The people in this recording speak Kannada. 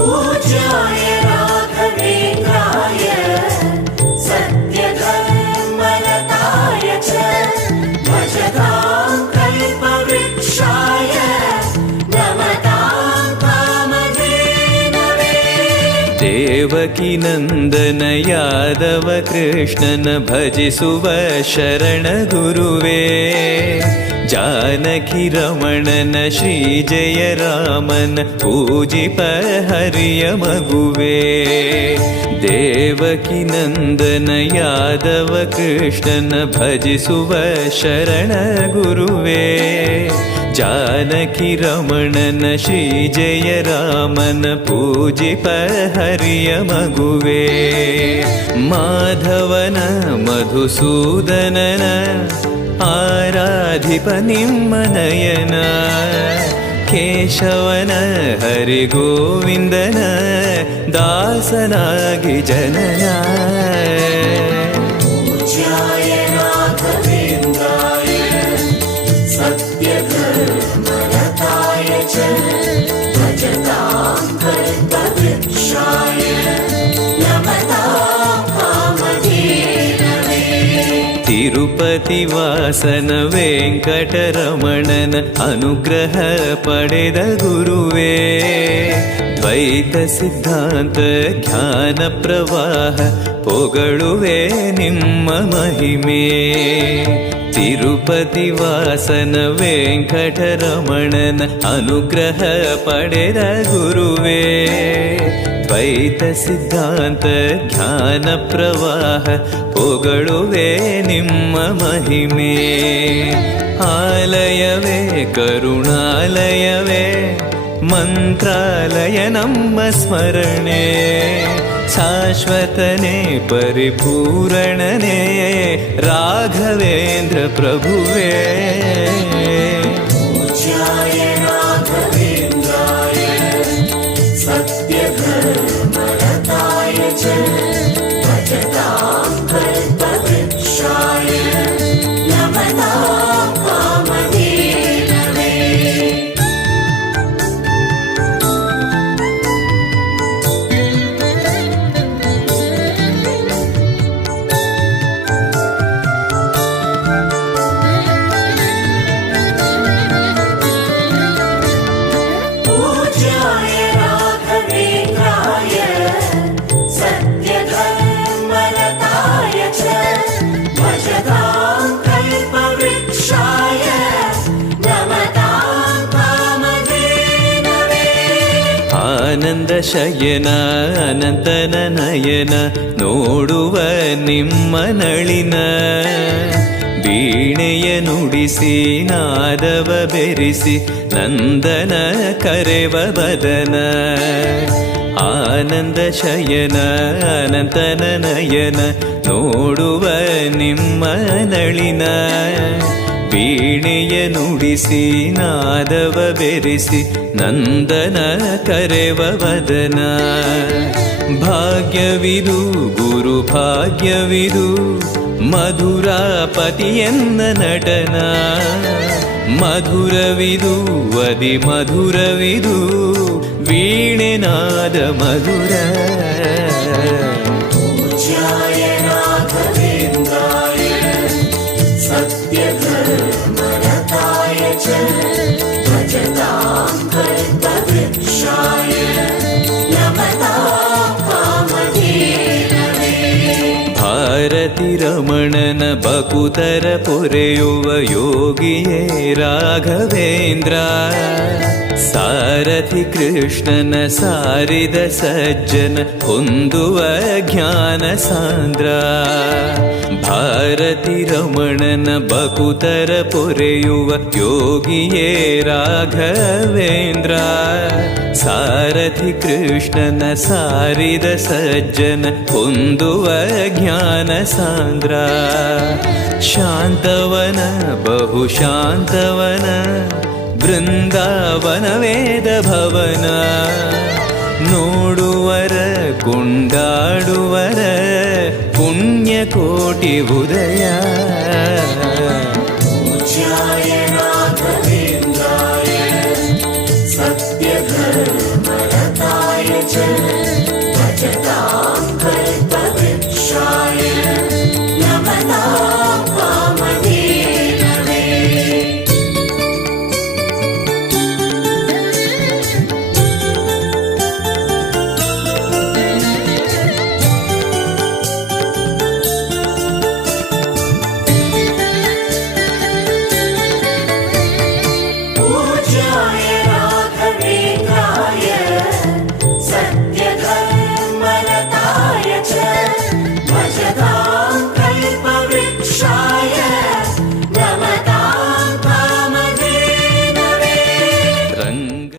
पूज्याय राघवेन्द्राय सत्यधर्मरताय च भजतां कल्पवृक्षाय नमतां कामधेनवे। देवकी नंदन यादव कृष्णन भजिसुव शरण गुरुवे जानकी रमणन श्री जय रामन पूजिप हरिय मगुवे। देवकी नंदन यादव कृष्णन भजिसुव शरण गुरुवे जानकी रमणन श्री जय रामन पूजिप हरिय मगुवे। माधवन मधुसूदनन आराधिप निम्मनयन केशवन हरि गोविंदन दासनागि जनना। पूज्याय राघवेन्द्राय सत्यधर्मरताय च भजतां कल्पवृक्षाय नमतां कामधेनवे। तिरुपति वासन वेंकटरमणन अनुग्रह पडेद गुरुवे द्वैत सिद्धांत ज्ञान प्रवाह पोगळुवे निम्म महिमे। तिरुपति वासन वेंकटरमणन अनुग्रह पडेद गुरुवे द्वैत सिद्धांत ज्ञान प्रवाह पोगळुवे निम्म महिमे। आलयवे करुणालयवे मंत्रालय नम्म स्मरणे शाश्वतने परिपूरणने राघवेन्द्र प्रभुवे। पूज्याय राघवेन्द्राय सत्यधर्मरताय च भजतां कल्पवृक्षाय नमतां कामधेनवे। पूज्याय राघवेन्द्राय सत्यधर्मरताय च भजतां कल्पवृक्षाय नमतां कामधेनवे। आनंद शयन अनंतन नयन ನೋಡುವ ನಿಮ್ಮ ನಳಿನ ವೀಣೆಯ ನುಡಿಸಿ ನಾದವ ಬೆರೆಸಿ ನಂದನ ಕರೆವ ಬದನ ಆನಂದ ಶಯನ ಅನಂತನ ನಯನ ನೋಡುವ ನಿಮ್ಮ ನಳಿನ ವೀಣೆಯ ನುಡಿಸಿ ನಾದವ ಬೆರೆಸಿ ನಂದನ ಕರೆವ ವದನ ಭಾಗ್ಯವಿದು ಗುರು ಭಾಗ್ಯವಿದು ಮಧುರಾಪತಿಯನ್ನ ನಟನ ಮಧುರವಿದು ಅದಿ ಮಧುರವಿದು ವೀಣೆನಾದ ಮಧುರ पूज्याय राघवेन्द्राय सत्यधर्मरताय च भजतां कल्पवृक्षाय नमतां कामधेनवे। ಭಾರತಿ ರಮಣನ ಬಕುತರ ಪೊರೆಯುವ ಯೋಗಿಯೇ ರಾಘವೇಂದ್ರ ಸಾರಥಿ ಕೃಷ್ಣನ ಸಾರಿದ ಸಜ್ಜನ ಹೊಂದುವ ಜ್ಞಾನ ಸಾಂದ್ರ ಭಾರತಿ ರಮಣನ ಬಕುತರ ಪೊರೆಯುವ ಯೋಗಿಯೇ ರಾಘವೇಂದ್ರ ಸಾರಥಿ ಕೃಷ್ಣನ ಸಾರಿದ ಸಜ್ಜನ ಹೊಂದುವ ಜ್ಞಾನ ಸಾಂದ್ರ ಶಾಂತವನ ಬಹು ಶಾಂತವನ ಬೃಂದಾವನ ವೇದ ಭವನ ನೋಡುವರ ಕೊಂಡಾಡುವರ ಪುಣ್ಯ ಕೋಟಿ ಉದಯ पूज्याय राघवेन्द्राय सत्यधर्म